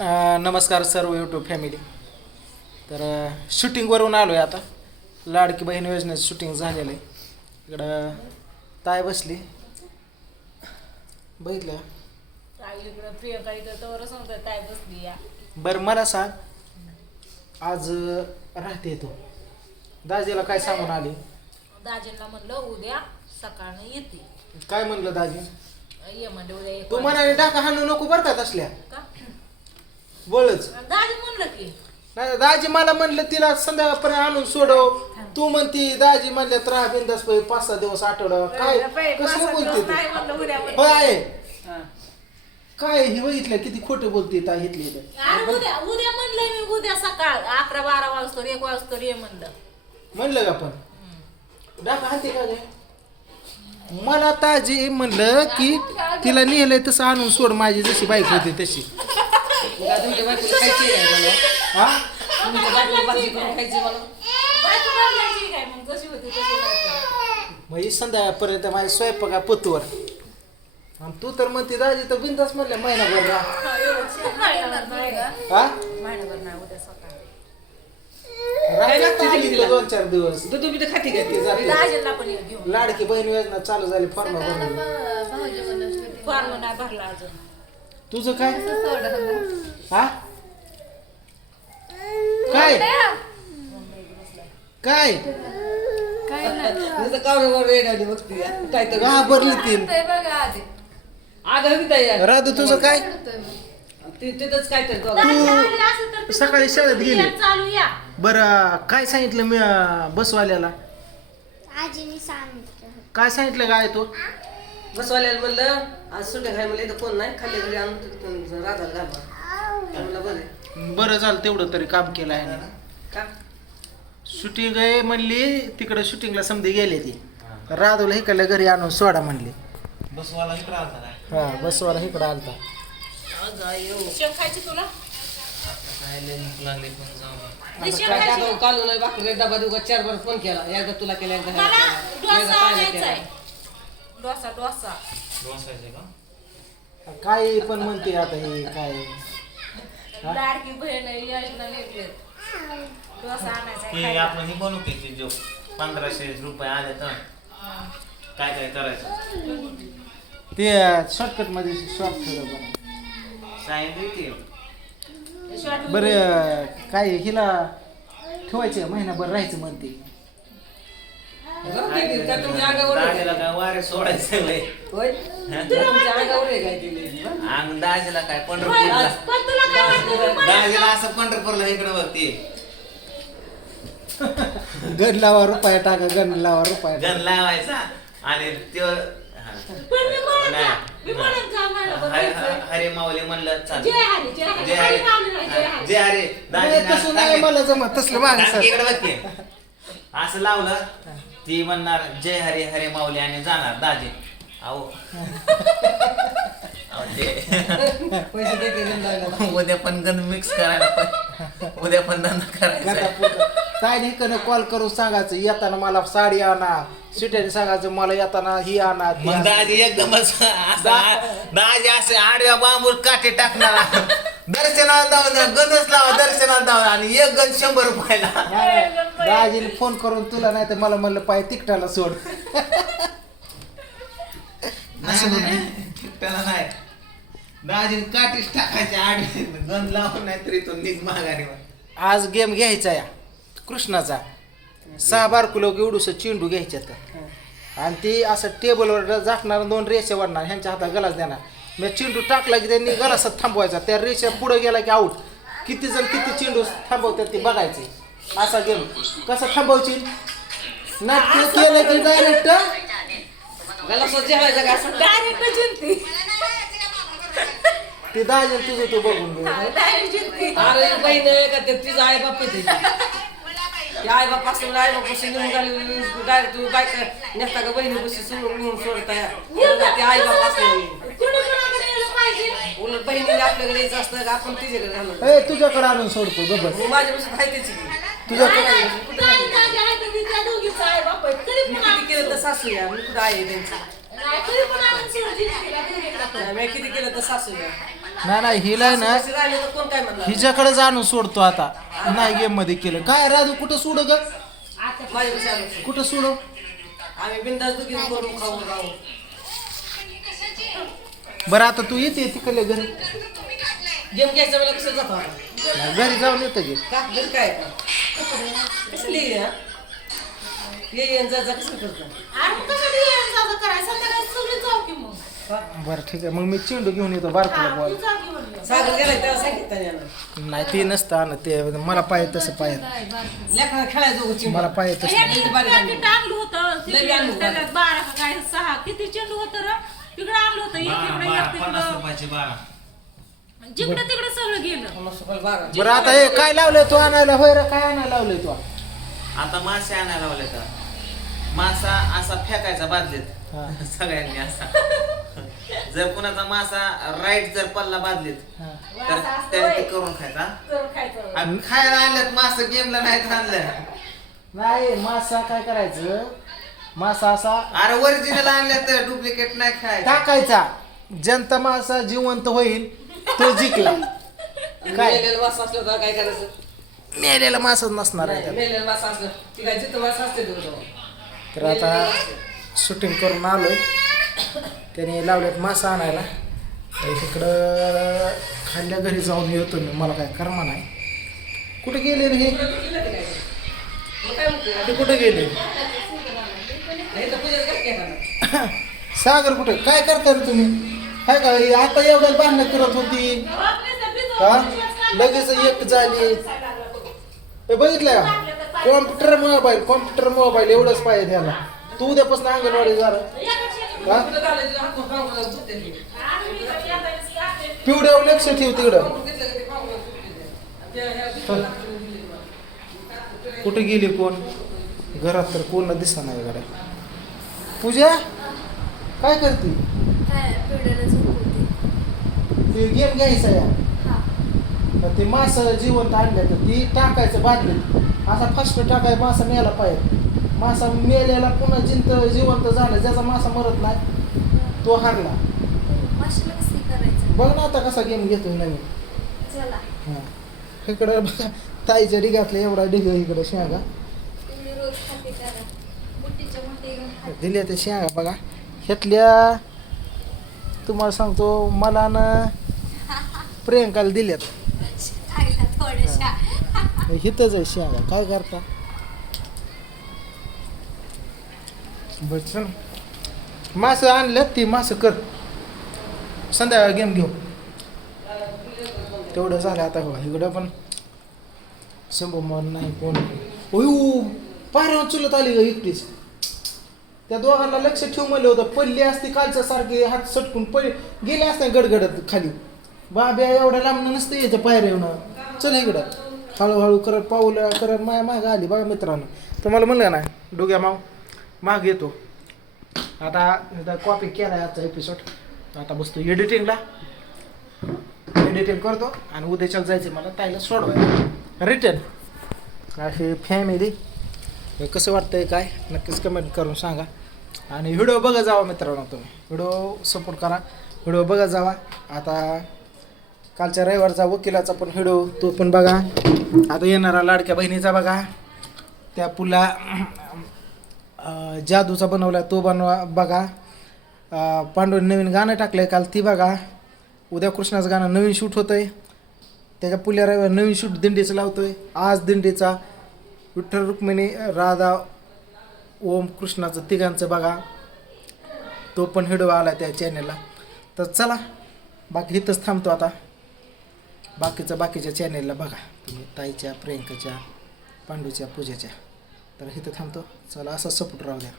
नमस्कार सर्व YouTube family तर शूटिंगवरून आलो आहे आता. लाडकी बहीण योजनेचं शूटिंग झालेलं आहे. इकडं ताय बसली. बघितलं? बरं मला सांग. आज राहते तू. दाजीला काय सांगून आली? दाजींना म्हणलं उद्या सकाळनं येते. काय म्हणलं दाजी? ये म्हणलं उद्या तू म्हणाले टाका हाणू नको बरं का तसल्या? बोलच. दाजी म्हणलं की नाही दाजी मला म्हणलं तिला संध्याकाळपर्यंत आणून सोडव. तू म्हणती दाजी म्हणल्यात राहा बिंदास पाहिजे पाच सहा दिवस आठवडा. काय? कसलं बोलते तू? नाही म्हणलं उद्या म्हणलं. होय आहे. काय हे बघितलं किती खोटं बोलते इथं. अरे उद्या उद्या म्हणलं मी उद्या सकाळ अकरा बारा वाजतो एक वाजतो ये म्हणलं. म्हणलं का पण? डाका हाती का मला ताजी म्हणलं की तिला नेलंय तसं आणून सोड माझी जशी बाईक होती तशी. तुमच्या बायकोला खायची आहे मला हा? तुमच्या बायकोला भाजी करून खायची मला बायको बदलायची काय मग? जशी होती तशी राहायचं. म्हणजे संध्याकाळपर्यंत माझ्या स्वयंपाका पुतवर. आणि तू तर म्हणते दाजी तर बिंदास म्हणल्या महिनाभर राहा. हा, एवढं महिनाभर नाही का? हा? महिनाभर नाही उद्या सकाळ. राहायला आली तर दोन चार दिवस. दूध बी तर खाती का ती जाते. पण घेऊन. लाडकी बहीण योजना चालू झाली फॉर्म भरली. फॉर्म नाही भरला अजून. तुझं काय? हा? काय? काय? घाबरली ताई राधू तुझं काय? ते सकाळी शाळेत गेली. बरं काय सांगितलं मी बसवाल्याला? काय सांगितलं काय तो? बसवाल्याला म्हणलं आज सुट्ट्या खाय म्हणलं इथं कोण नाही खाली घरी आणून राधाला घालवा. म्हणलं बरं बरं झालं तेवढं तरी काम केलं आहे. ना का? शूटिंग आहे म्हणली तिकडं शूटिंगला समधी गेले ती. राधूला इकडल्या घरी आणून सोडा म्हणली. बसवाला इकडं आलता काय? हा बसवाला इकडं आलता. शेव खायची तुला लागली पण जाऊ काय खायची. आता कालू नाही भाकरी डबा देऊ का चार बार फोन केला. एकदा तुला केला एकदा ह्याला केला. एकदा. आहे. डोसा डोसा. डोसायचे का? काय पण म्हणते आता हे काय? लाडकी बहीण आहे, योजना निघलेत डोसा आणायचा आहे ते खायला. आपण ही बनवू की ते जो पंधराशे रुपये आले तर. काय काय करायचं? ते शॉर्टकटमध्ये शॉर्ट ठेवलं सांगितलं की शॉर्ट बरं काय हिला ठेवायचं? महिनाभर राहायचं म्हणते. जाऊ दे की, काय तुमच्या अंगावर आहे. दाजीला काय? काय वारे सोडायचं वय. होय? तुमच्या अंगावर आहे काय आणि दाजीला काय पंढरपूरला? पण तुला काय वाटतं? दाजीला असं पंढरपूरला इकडे बघते. गण लावा रुपये टाका गण लावा रुपये गण लावायचा आणि त्यो हा. पण मी म्हणत नाही. जा. मी म्हणत जा मला हरे-. हरे माऊली म्हणलं चाल. जय हरी जय हरी. जय हरी हरे. माऊली नाही, जय हरी. जय हरे. नाही, तसं नाही मला जमत तसलं माग टाक इकडे बघ की. असं लावलं. ती म्हणणार जय हरे हरे माऊली आणि जाणार दाजी. अहो. अहो, ते- पैसे देते उद्या पण गंध मिक्स करायला पाहिजे. उद्या पण धंदा करायचा काय नाही कन कॉल करून सांगायचं येताना मला साडी आणा. सुट्याने सांगायचं मला येताना ही आणा ती मग आणा. दाजी एकदमच असं दाजी असे आडव्या बांबूर काटे टाकणार. दर्शनाला जाऊन गंधच लावा दर्शनाला जाऊन आणि एक गंध शंभर रुपयाला. दाजीने फोन करून तुला नाही तर मला म्हणलं पाय तिकटाला सोड. असं त्याला नाही दाजीने काटीच टाकायचे आडवे गंध लावून नाही तरी तो निघ माघारी आज गेम घ्यायचा या कृष्णाचा. सहा बारकुलो एवढूस चेंडू घ्यायच्यात आणि ती असं टेबलवर झाकणार दोन रेषे वाढणार ह्यांच्या हातात गलास देणार. मी चेंडू टाकला की त्यांनी गलासात थांबवायचा. त्या रेषा पुढे गेला की आऊट किती जण किती चेंडू थांबवतात ते बघायचे. असा गेम. कसा थांबवची नाट्य केलं की डायरेक्ट ते दाजी तुझं तू बघून घे. अरे बहीण आहे का ते? तिचं आई बाप आहे ते. आई बाप असं आई बाप असे निघून डायरेक्ट तुम्ही बायक नेसता का बहिणी बशी सोडून सोडताय? ते आई बाप असं कुणी कुणाकडे गेलं पाहिजे उलट बहिणीला आपल्याकडे यायचं असतं का? आपण तिच्याकडे घालणार ए तुझ्याकडे आणून सोडतो गबस मग माझ्यापासून त्याची. तुझ्याकडे आहे? मी किती केलं तर सासू या? मी कुठं आहे त्यांची. मी किती केलं तर सासू या? नाही नाही हिला आहे ना सासूबाई राहिले तर कोण काय म्हणणार? हिच्याकडे जाणून सोडतो आता. नाही गेममध्ये केलं. काय राजू कुठं सोड ग? आलो कुठं? सोड? आम्ही बिंदास दुखी करून खाऊ राहू. बरं आता तू येते तिकडल्या घरी. गेम घ्यायचं मला कसं जातो आता. घरी जाऊन येतं का. घरी काय? कसं लिहि ये ये जा जा कसं करतो? आणि कसं डिझाईन साजं करायचं संध्याकाळी सगळी जाऊ की मग. बरं ठीक आहे. मग मी चेंडू घेऊन येतो बारकुला तू बॉल. जा की म्हणलं सागर गेलाय तेव्हा सांगितलं नाही ते नसतं आणत ते मला पाहिजे तसं पाहिजे. लेकरं खेळायचं. मला पाहिजे तसं ह्यांनी लई बारीक पॅकेट आणलं होतं. लई तिकडे आणलं होतं. त्याच्यात बारा का काय सहा. किती चेंडू होतं र? तिकडे आणलं होतं एक इकडे एक तिकडं रुपयाचे बारा जिकडे तिकडे सगळं गेलं. पन्नास रुपयाला बारा. बरं आता हे काय लावलंय तू आणायला? होय रे काय आणायला लावलंय तू? आता मासे आणायला लावले तर मासा असा फेकायचा बादलीत. हा. सगळ्यांनी असा. जर कुणाचा मासा राईट जर पल्ला बादलीत हा. तर त्याने ते करून खायचा. आणि खायला आणल्यात मासं गेमला नाही आणलं. नाही मासा काय करायचं? मासा असा अरे ओरिजिनल आणलं तर डुप्लिकेट नाही खायचं. टाकायचा. जनता मासा जिवंत होईल तो जिंकला. काय? मेलेलं मासा असलं तर काय करायचं? मेलेला मासाच नसणार आहे त्यात. मेलेलं मासा असलं ती काय जिथं मासा असते तिथं तर आता शूटिंग करून आलोय. त्याने लावल्यात मासा आणायला. तर इकडं खाल्ल्या घरी जाऊन येतो मी मला काय कर्मा नाही. कुठे गेले रे हे मग काय म्हणते ते कुठे गेले हे तर पूजा काय केला सागर कुठे? काय करता रे तुम्ही? काय का? आता एवढ्या भांडणं करत होती. हा लगेच एक झाली. हे बघितलं का? कॉम्प्युटर मोबाईल कॉम्प्युटर मोबाईल एवढंच पाहिजे त्याला. तू उद्यापासून अंगणवाडी झालं हा. पिवड्यावर लक्ष ठेव तिकडं. कुठे गेली कोण? घरात तर कोण दिसा नाही गाड्या. पूजा काय करते? ते गेम घ्यायचा या. हा. ते मासा जिवंत आणलं तर ती टाकायचं बादलीत असा फर्स्ट टाकाय मासा मेला पाहिजे. मासा मेलेला पुन्हा जिंत जिवंत झालं ज्याचा मासा मरत नाही तो हारला. बघ ना आता कसा गेम घेतोय नवीन. चला. हा. इकडं बघा ताईच्या डिगातलं एवढा डिग इकडं शेंगा तुम्ही रोज खाते करा बुट्टीच्या मोठे घेऊन खाते दिल्या त्या शेंगा बघा. ह्यातल्या तुम्हाला सांगतो मला ना प्रियंकाला दिल्यात. हिथंच आहे शेंगा. काय करता? चल. मासं आणल्यात ती मासं कर. संध्याकाळ गेम घेऊ. तेवढं झालं आता हो इकडं पण शंभू मन नाही कोण. पाऱ्यावर चुलत आली एकटीच. त्या दोघांना लक्ष ठेवू म्हणलं होतं पडली असती कालच्या सारखी हात सटकून पड गेले असते गडगडत खाली. बाब्या एवढ्या लांबणं नसतं यायचं पायऱ्या येऊन. चल इकडं. हळूहळू करत पावलं करत माया माग आली बघा मित्रांनो. तुम्हाला म्हणलं ना डोग्या माव माग येतो. आता कॉपी केला आजचा एपिसोड आता बसतो एडिटिंगला एडिटिंग करतो आणि उद्याच्या जायचं मला ताईला सोडवायला. रिटर्न अशी फॅमिली कसं वाटतंय काय? नक्कीच कमेंट करून सांगा. आणि व्हिडिओ बघा जावा मित्रांनो तुम्ही. व्हिडिओ सपोर्ट करा. व्हिडिओ बघा जावा. आता कालच्या रविवारचा वकिलाचा पण व्हिडिओ तो पण बघा. आता येणारा लाडक्या बहिणीचा बघा. त्या पुला जादूचा बनवला तो बनवा बघा. पांडून पांडू नवीन गाणं टाकलं आहे काल ती बघा. उद्या कृष्णाचं गाणं नवीन शूट होतं आहे त्याच्या पुल्या रविवार नवीन शूट दिंडीचं लावतो आहे आज दिंडीचा विठ्ठल रुक्मिणी राधा ओम कृष्णाचं तिघांचं बघा. तो पण व्हिडिओ आला त्या चॅनलला तर चला बाकी इथंच थांबतो आता. बाकीचं बाकीच्या चॅनेलला बघा. तुम्ही ताईच्या प्रियंकाच्या पांडूच्या पूजेच्या. तर इथं थांबतो. चला असा सपोर्ट राहू द्या.